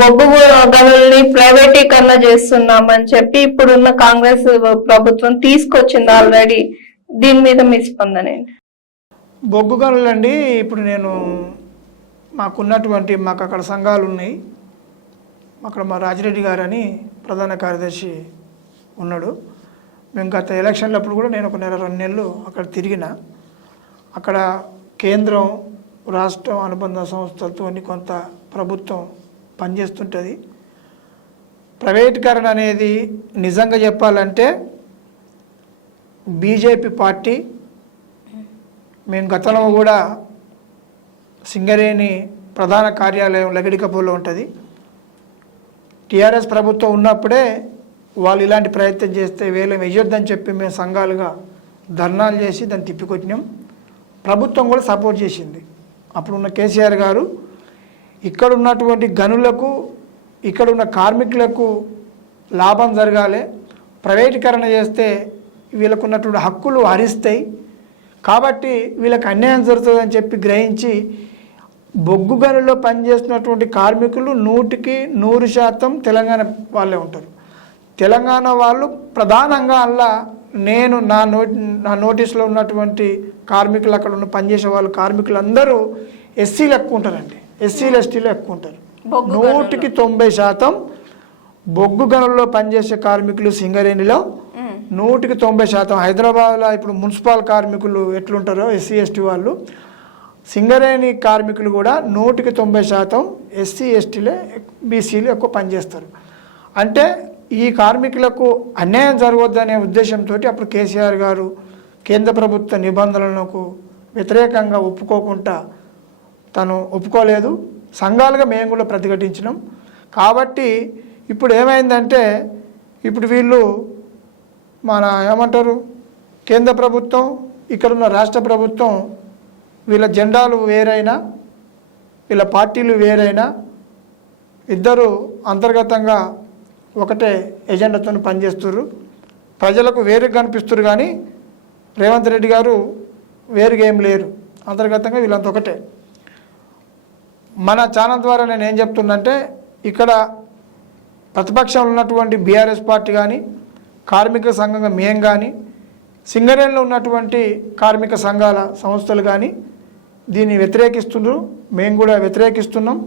బొగ్గు గనుల్ని ప్రైవేటీకరణ చేస్తున్నామని చెప్పి ఇప్పుడున్న కాంగ్రెస్ ప్రభుత్వం తీసుకొచ్చింది ఆల్రెడీ దీని మీద మీ స్పందన బొగ్గు గనులండి ఇప్పుడు నేను మాకున్నటువంటి మాకు అక్కడ సంఘాలు ఉన్నాయి. అక్కడ మా రాజిరెడ్డి గారు అని ప్రధాన కార్యదర్శి ఉన్నాడు. మేము గత ఎలక్షన్లప్పుడు కూడా నేను ఒక నెల రెండు నెలలు అక్కడ తిరిగిన. అక్కడ కేంద్రం రాష్ట్రం అనుబంధ సంస్థలతో కొంత ప్రభుత్వం పనిచేస్తుంటుంది. ప్రైవేటీకరణ అనేది నిజంగా చెప్పాలంటే బీజేపీ పార్టీ మేము గతంలో కూడా సింగరేణి ప్రధాన కార్యాలయం లగడికపూర్లో ఉంటుంది. టీఆర్ఎస్ ప్రభుత్వం ఉన్నప్పుడే వాళ్ళు ఇలాంటి ప్రయత్నం చేస్తే వేలం వేయొద్దని చెప్పి మేము సంఘాలుగా ధర్నాలు చేసి దాన్ని తిప్పికొట్టినాం. ప్రభుత్వం కూడా సపోర్ట్ చేసింది. అప్పుడున్న కేసీఆర్ గారు ఇక్కడ ఉన్నటువంటి గనులకు ఇక్కడ ఉన్న కార్మికులకు లాభం జరగాలి. ప్రైవేటీకరణ చేస్తే వీళ్ళకు ఉన్నటువంటి హక్కులు హరిస్తాయి. కాబట్టి వీళ్ళకి అన్యాయం జరుగుతుందని చెప్పి గ్రహించి బొగ్గు గనుల్లో పనిచేస్తున్నటువంటి కార్మికులు నూటికి నూరు శాతం తెలంగాణ వాళ్ళే ఉంటారు. తెలంగాణ వాళ్ళు ప్రధానంగా అలా నేను నా నోటి నా నోటీస్లో ఉన్నటువంటి కార్మికులు అక్కడ ఉన్న పనిచేసే వాళ్ళు కార్మికులు అందరూ ఎస్సీలు ఎక్కువ ఉంటారండి. ఎస్సీలు ఎస్టీలు ఎక్కువ ఉంటారు. నూటికి తొంభై శాతం బొగ్గు గనుల్లో పనిచేసే కార్మికులు సింగరేణిలో నూటికి తొంభై శాతం హైదరాబాద్లో ఇప్పుడు మున్సిపల్ కార్మికులు ఎట్లుంటారో ఎస్సీ ఎస్టీ వాళ్ళు. సింగరేణి కార్మికులు కూడా నూటికి తొంభై శాతం ఎస్సీ ఎస్టీలే బీసీలు ఎక్కువ పనిచేస్తారు. అంటే ఈ కార్మికులకు అన్యాయం జరగవద్దనే ఉద్దేశంతో అప్పుడు కేసీఆర్ గారు కేంద్ర ప్రభుత్వ నిబంధనలకు వ్యతిరేకంగా ఒప్పుకోకుండా తను ఒప్పుకోలేదు. సంఘాలుగా మేము కూడా ప్రతిఘటించినాం. కాబట్టి ఇప్పుడు ఏమైందంటే ఇప్పుడు వీళ్ళు మన ఏమంటారు కేంద్ర ప్రభుత్వం ఇక్కడున్న రాష్ట్ర ప్రభుత్వం వీళ్ళ జెండాలు వేరైనా వీళ్ళ పార్టీలు వేరైనా ఇద్దరు అంతర్గతంగా ఒకటే ఎజెండాతో పనిచేస్తున్నారు ప్రజలకు వేరుగా కనిపిస్తున్నారు కానీ రేవంత్ రెడ్డి గారు వేరుగా ఏం లేరు. అంతర్గతంగా వీళ్ళంతా ఒకటే. మన ఛానల్ ద్వారా నేను ఏం చెప్తున్నంటే ఇక్కడ ప్రతిపక్షంలో ఉన్నటువంటి బీఆర్ఎస్ పార్టీ కానీ కార్మిక సంఘంగా మేం కానీ సింగరేణిలో ఉన్నటువంటి కార్మిక సంఘాల సంస్థలు కానీ దీన్ని వ్యతిరేకిస్తున్నారు మేము కూడా వ్యతిరేకిస్తున్నాం.